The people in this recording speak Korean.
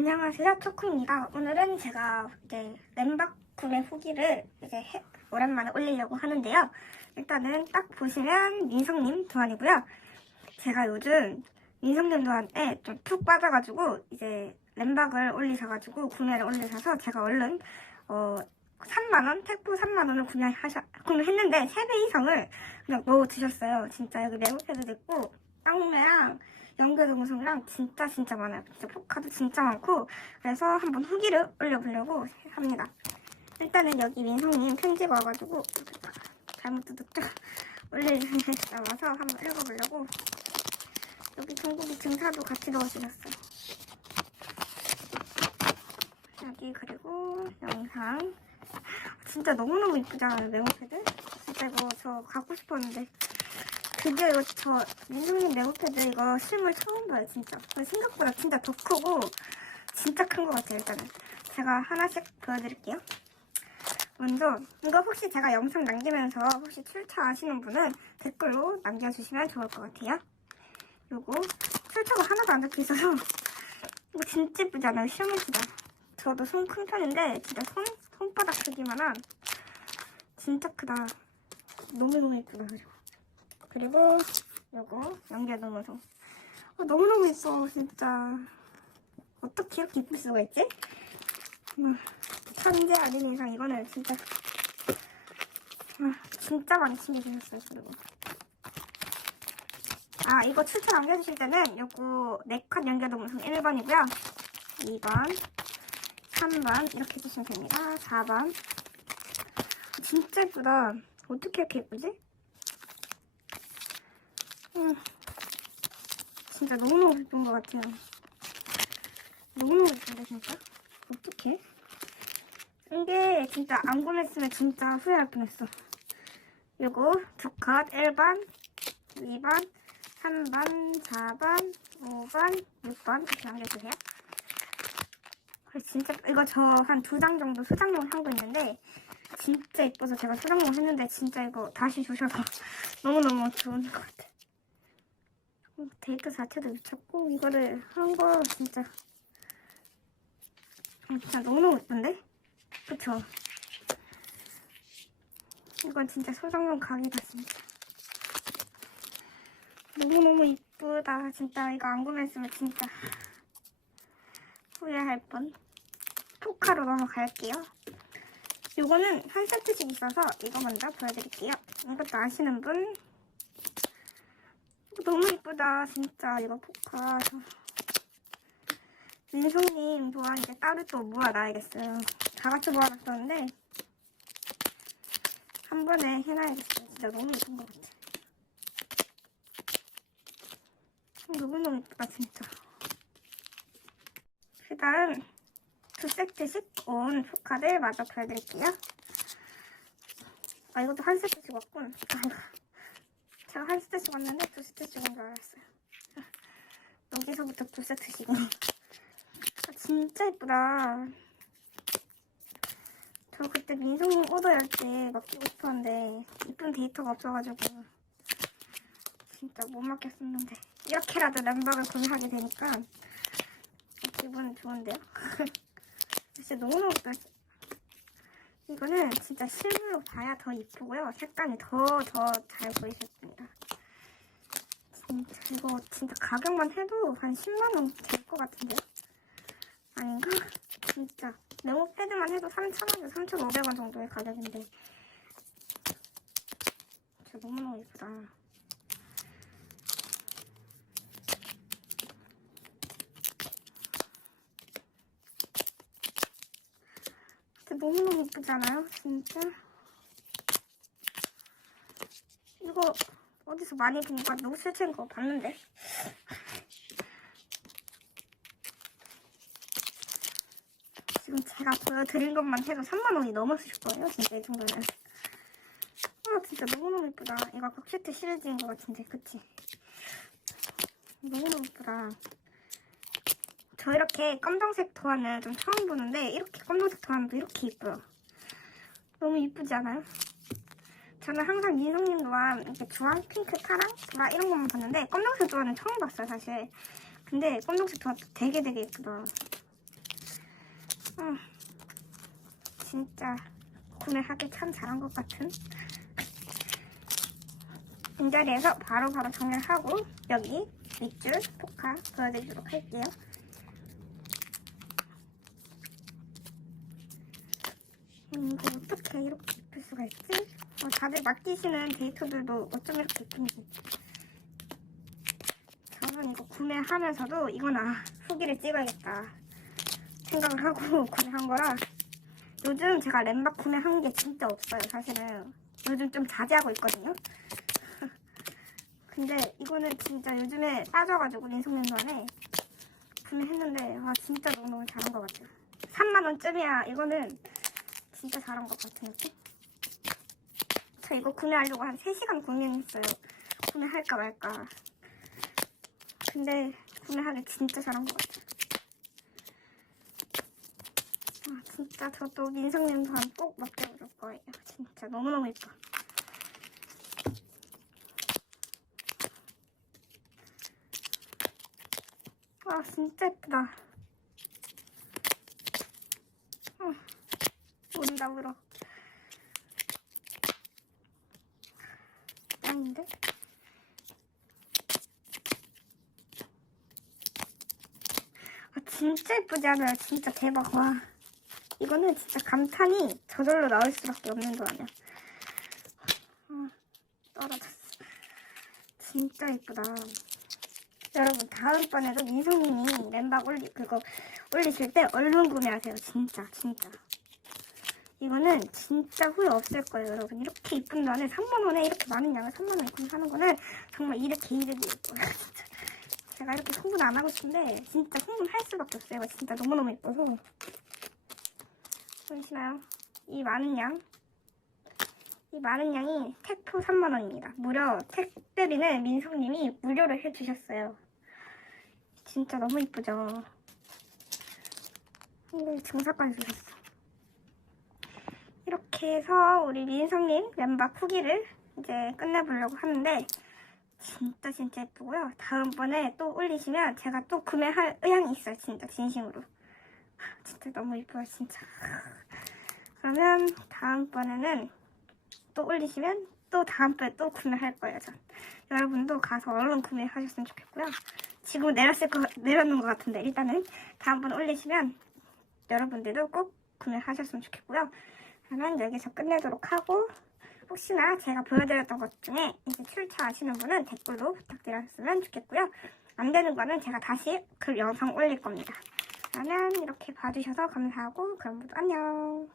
안녕하세요, 초코입니다. 오늘은 제가 이제 램박 구매 후기를 이제 해- 오랜만에 올리려고 하는데요. 일단은 딱 보시면 민성님 도안이고요. 제가 요즘 민성님 도안에 좀 푹 빠져가지고 이제 램박을 올리셔가지고 구매를 올리셔서 제가 얼른 어 3만원, 택보 3만원을 구매하셔, 구매했는데 3배 이상을 그냥 넣어 주셨어요. 진짜 여기 네모패드도 있고, 땅매랑 연결 동영상이랑 진짜 진짜 많아요. 진짜 포카도 진짜 많고 그래서 한번 후기를 올려보려고 합니다. 일단은 여기 민성님 편지가 와가지고 잘못 뜯었죠? 올릴 나와서 한번 읽어보려고 여기 중국이 증사도 같이 넣어주셨어요. 여기 그리고 영상 진짜 너무너무 이쁘잖아요 메모패드 진짜 이거 저 갖고 싶었는데 드디어 이거 저 민성님 네모패드 이거 실물 처음 봐요 진짜. 생각보다 진짜 더 크고 진짜 큰 것 같아요 일단은. 제가 하나씩 보여드릴게요. 먼저 이거 혹시 제가 영상 남기면서 혹시 출처 아시는 분은 댓글로 남겨주시면 좋을 것 같아요. 요거 출처가 하나도 안 적혀있어서 이거 진짜 예쁘지 않아요? 실물 진짜 저도 손 큰 편인데 진짜 손, 손바닥 크기만한 진짜 크다. 너무너무 예쁘다 그리고 그리고 요거 연결동영상 어, 너무너무 예뻐 진짜. 어떻게 이렇게 예쁠 수가 있지? 음, 천재 아닌 이상 이거는 진짜 아, 진짜 많이 챙겨주셨어요 그리고. 아 이거 추천 남겨주실 때는 요거 4컷 연결동영상 1번이고요. 2번 3번 이렇게 해주시면 됩니다. 4번. 진짜 예쁘다. 어떻게 이렇게 예쁘지? 음, 진짜 너무너무 예쁜 것 같아요. 너무너무 예쁜데, 진짜? 어떡해? 이게 진짜 안 구매했으면 진짜 후회할 뻔했어. 요거 두 컷 1번, 2번, 3번, 4번, 5번, 6번 이렇게 남겨주세요. 그래서 진짜 이거 저 한 두 장 정도 소장용 한 거 있는데 진짜 예뻐서 제가 소장용 했는데 진짜 이거 다시 주셔서 너무너무 좋은 것 같아. 어, 데이트 자체도 미쳤고 이거를 한 거 진짜. 어, 진짜 너무너무 예쁜데? 그쵸? 이건 진짜 소장용 각이다 진짜. 너무너무 이쁘다 진짜. 이거 안 구매했으면 진짜 후회할 뻔. 포카로 넘어갈게요. 요거는 한 세트씩 있어서 이거 먼저 보여드릴게요. 이것도 아시는 분 너무 이쁘다 진짜. 이거 포카 민성님 또한 이제 따로 또 모아놔야겠어요. 다 같이 모아놨었는데 한 번에 해놔야겠어요. 진짜 너무 예쁜 것 같아. 너무너무 예쁘다 진짜. 그 다음 두 세트씩 온 포카를 마저 보여드릴게요. 아 이것도 한 세트씩 왔군. 제가 한 세트씩 왔는데 두 세트씩 온 줄 알았어요. 여기서부터 두 세트씩. 아, 진짜 예쁘다. 저 그때 민성님 오더할 때 맡기고 싶었는데 이쁜 데이터가 없어가지고 진짜 못 맡겼었는데 이렇게라도 램박을 구매하게 되니까 기분 좋은데요? 진짜 너무너무. 이거는 진짜 실물로 봐야 더 이쁘고요. 색감이 더 더 잘 보이셨습니다. 진짜 이거 진짜 가격만 해도 한 10만원 될 것 같은데요? 아닌가? 진짜 네모 패드만 해도 3,000원에서 3,500원 정도의 가격인데 진짜 너무너무 예쁘다. 너무너무 예쁘지 않아요? 진짜? 이거 어디서 많이 보니까 누구 설치한 거 봤는데? 지금 제가 보여드린 것만 해도 3만원이 넘었을 거예요. 진짜 이 정도는. 아 진짜 너무너무 예쁘다. 이거 곽시트 시리즈인 것 같은데 그치? 너무너무 예쁘다. 저 이렇게 검정색 도안을 좀 처음 보는데 이렇게 검정색 도안도 이렇게 예뻐요. 너무 이쁘지 않아요? 저는 항상 민성님 도안 이렇게 주황, 핑크, 파랑, 보라 이런 것만 봤는데 검정색 도안은 처음 봤어요 사실. 근데 검정색 도안도 되게 되게 예쁘다. 음, 진짜 구매하기 참 잘한 것 같은 이 자리에서 바로 바로 정리하고 여기 밑줄 포카 보여드리도록 할게요. 음, 이거 어떻게 이렇게 입을 수가 있지? 어, 다들 맡기시는 데이터들도 어쩜 이렇게 이쁜지. 저는 이거 구매하면서도 이건 아 후기를 찍어야겠다 생각을 하고 구매한 거라 요즘 제가 램박 구매한 게 진짜 없어요 사실은 요즘 좀 자제하고 있거든요 근데 이거는 진짜 요즘에 빠져가지고 민속랜드안에 구매했는데 와 진짜 너무너무 잘한 것 같아요 3만원쯤이야 이거는 진짜 잘한 것 같은 느낌? 저 이거 구매하려고 한 3시간 고민했어요. 구매할까 말까. 근데 구매하기 진짜 잘한 것 같아요. 아 진짜 저도 민성님도 꼭 맡겨볼 거예요. 진짜 너무너무 예뻐. 아 진짜 예쁘다 어, 운다 울어 짱인데? 아, 진짜 예쁘지 않아요? 진짜 대박. 와. 이거는 진짜 감탄이 저절로 나올 수밖에 없는 거 아니야? 아, 떨어졌어. 진짜 예쁘다. 여러분 다음번에도 민성님이 램박 올리 그거 올리실 때 얼른 구매하세요. 진짜 진짜 이거는 진짜 후회 없을 거예요 여러분 이렇게 이쁜 거는 3만원에 이렇게 많은 양을 3만원에 구매하는 거는 정말 이렇게 이득이 예뻐요 진짜 제가 이렇게 홍보는 안 하고 싶은데 진짜 홍보는 할 수밖에 없어요 진짜 너무너무 예뻐서 보이시나요? 이 많은 양 이 많은 양이 택포 3만원입니다. 무려 택배비는 민성님이 무료로 해주셨어요. 진짜 너무 이쁘죠? 근데 증서까지 주셨어. 이렇게 해서 우리 민성님 멤박 후기를 이제 끝내보려고 하는데 진짜 진짜 예쁘고요. 다음번에 또 올리시면 제가 또 구매할 의향이 있어요. 진짜 진심으로. 진짜 너무 예뻐요. 진짜. 그러면 다음번에는 또 올리시면 또 다음번에 또 구매할 거예요. 전. 여러분도 가서 얼른 구매하셨으면 좋겠고요. 지금 내렸을 거, 내렸는 것 같은데 일단은 다음번에 올리시면 여러분들도 꼭 구매하셨으면 좋겠고요. 그러면 여기서 끝내도록 하고 혹시나 제가 보여드렸던 것 중에 이제 출처하시는 분은 댓글로 부탁드렸으면 좋겠고요. 안 되는 거는 제가 다시 그 영상 올릴 겁니다. 그러면 이렇게 봐주셔서 감사하고 그럼 모두 안녕.